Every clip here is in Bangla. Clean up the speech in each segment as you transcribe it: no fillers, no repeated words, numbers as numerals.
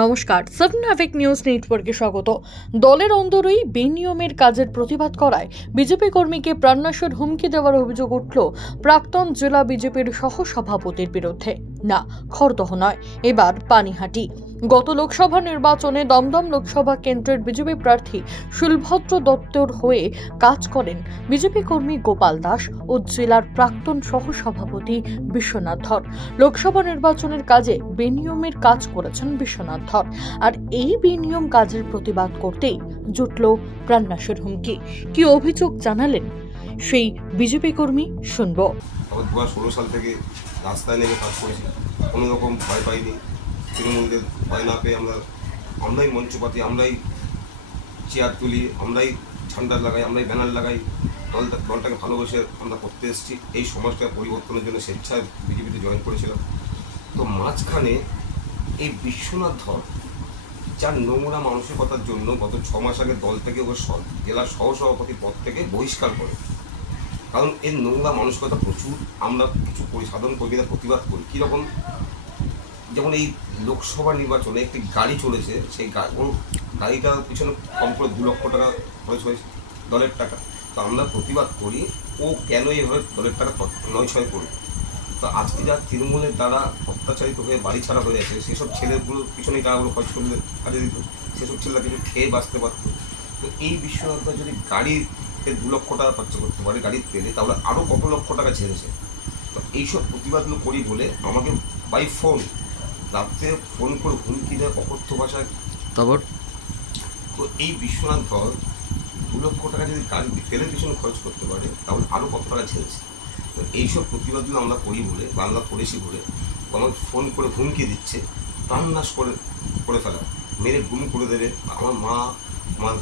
নমস্কার, সাবনাভিক নিউজ নেটওয়ার্কে স্বাগত। দলের অন্দরেই বেনিয়মের কাজের প্রতিবাদ করায় বিজেপি কর্মীকে প্রাণনাশের হুমকি দেওয়ার অভিযোগ উঠল প্রাক্তন জেলা বিজেপির সহসভাপতির বিরুদ্ধে। না, খড়দহ নয়, এবার পানিহাটি। গত লোকসভা নির্বাচনে দমদম লোকসভা কেন্দ্রের বিজেপি প্রার্থী শিলভদ্র দত্তর হয়ে কাজ করেন বিজেপি কর্মী গোপাল দাস ও জেলার প্রাক্তন সহসভাপতি বিশ্বনাথ ধর। লোকসভা নির্বাচনের কাজে বেনিয়মের কাজ করেছেন বিশ্বনাথ ধর, আর এই বেনিয়ম কাজের প্রতিবাদ করতেই জুটল প্রাণনাশের হুমকি। কি অভিযোগ জানালেন সেই বিজেপি কর্মী, শুনবো। 2016 সাল থেকে রাস্তায় নেমে কাজ করেছি, কোনো রকম ভয় পাইনি। তৃণমূলদের ভয় না পেয়ে আমরাই মঞ্চ পাতি, আমরাই চেয়ার তুলি, আমরাই ঝান্ডা লাগাই, আমরাই ব্যানার লাগাই। দলটাকে ভালোবেসে আমরা করতে এসেছি। এই সমাজটা পরিবর্তনের জন্য স্বেচ্ছায় বিজেপিতে জয়েন করেছিলাম। তো মাঝখানে এই বিশ্বনাথ ধর, যার নোংরা মানসিকতার জন্য গত 6 মাস আগে দল থেকে ও জেলার সহসভাপতি পদ থেকে বহিষ্কার করে। কারণ এর নোংরা মানসিকতা প্রচুর। আমরা কিছু সাধারণ কর্মীরা প্রতিবাদ করি। কীরকম? যেমন এই লোকসভা নির্বাচনে একটি গাড়ি চলেছে, সেই গাড়িটার পিছনে কম করে 2 লক্ষ টাকা খরচ হয়েছে, দলের টাকা। তো আমরা প্রতিবাদ করি, ও কেন এইভাবে দলের টাকা নয়-ছয় করবে। তো আজকে যা তৃণমূলের দ্বারা অত্যাচারিত হয়ে বাড়ি ছাড়া হয়ে আছে, সেসব ছেলেগুলোর পিছনে টাকাগুলো খরচ করলে কাজে দিত, সেসব ছেলেরা কিছু খেয়ে বাঁচতে পারত। তো এই বিশ্বনাথরা যদি গাড়িতে 2 লক্ষ টাকা খরচ করতে পারে গাড়ির তেলে, তাহলে আরও কত লক্ষ টাকা ছেড়েছে। তো এইসব প্রতিবাদগুলো করি বলে আমাকে বাই ফোন রাত্রে ফোন করে হুমকি দেয় অকথ্য ভাষায়। তারপর তো এই বিশ্বনাথ ধর 2 লক্ষ টাকা যদি গাড়ি তেলের পিছনে খরচ করতে পারে, তাহলে আরও কত টাকা ছেড়েছে। তো এইসব প্রতিবাদগুলো আমরা করি বলে বা আমরা করেছি বলে আমাকে ফোন করে হুমকি দিচ্ছে প্রাণনাশ করে ফেলা, মেরে গুম করে দেবে। আমার মা, আমার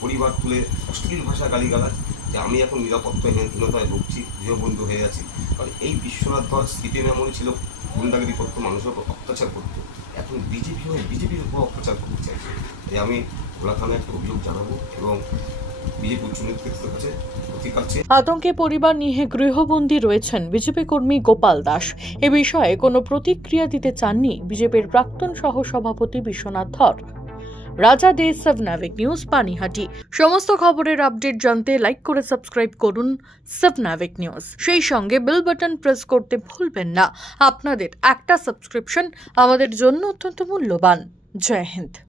পরিবার তুলে অশ্লীল ভাষা গালিগালাজ, যে আমি এখন নিরাপত্তাহীনতায় ভুগছি, গৃহবন্ধু হয়ে আছি। কারণ এই বিশ্বনাথ ধর সিপিএম এমনই ছিল, গুন্ডাগিরি করতো, মানুষের উপর অত্যাচার করতো। এখন বিজেপি হয়ে বিজেপির উপর অত্যাচার করতে চাইছে। তাই আমি ভোলা থানায় একটা অভিযোগ জানাবো এবং বিজেপি উচ্চ নেতৃত্বের কাছে প্রতিকার চেয়ে। আতঙ্কে পরিবার নিয়ে গৃহবন্দী রয়েছেন বিজেপি কর্মী গোপাল দাস। এ বিষয়ে কোনো প্রতিক্রিয়া দিতে চাননি বিজেপির প্রাক্তন সহসভাপতি বিশ্বনাথ ধর। রাজা দে, সাবনাভিক নিউজ, পানিহাটি। সমস্ত খবরের আপডেট জানতে লাইক করে সাবস্ক্রাইব করুন সাবনাভিক নিউজ। সেই সঙ্গে বেল বাটন প্রেস করতে ভুলবেন না। আপনাদের একটা সাবস্ক্রিপশন আমাদের জন্য অত্যন্ত মূল্যবান। জয় হিন্দ।